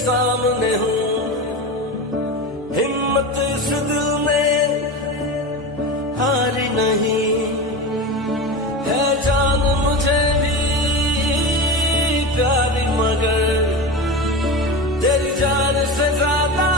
सामने हूँ, हिम्मत इस दिल में हारी नहीं है, जान मुझे भी प्यारी मगर तेरी जान से ज्यादा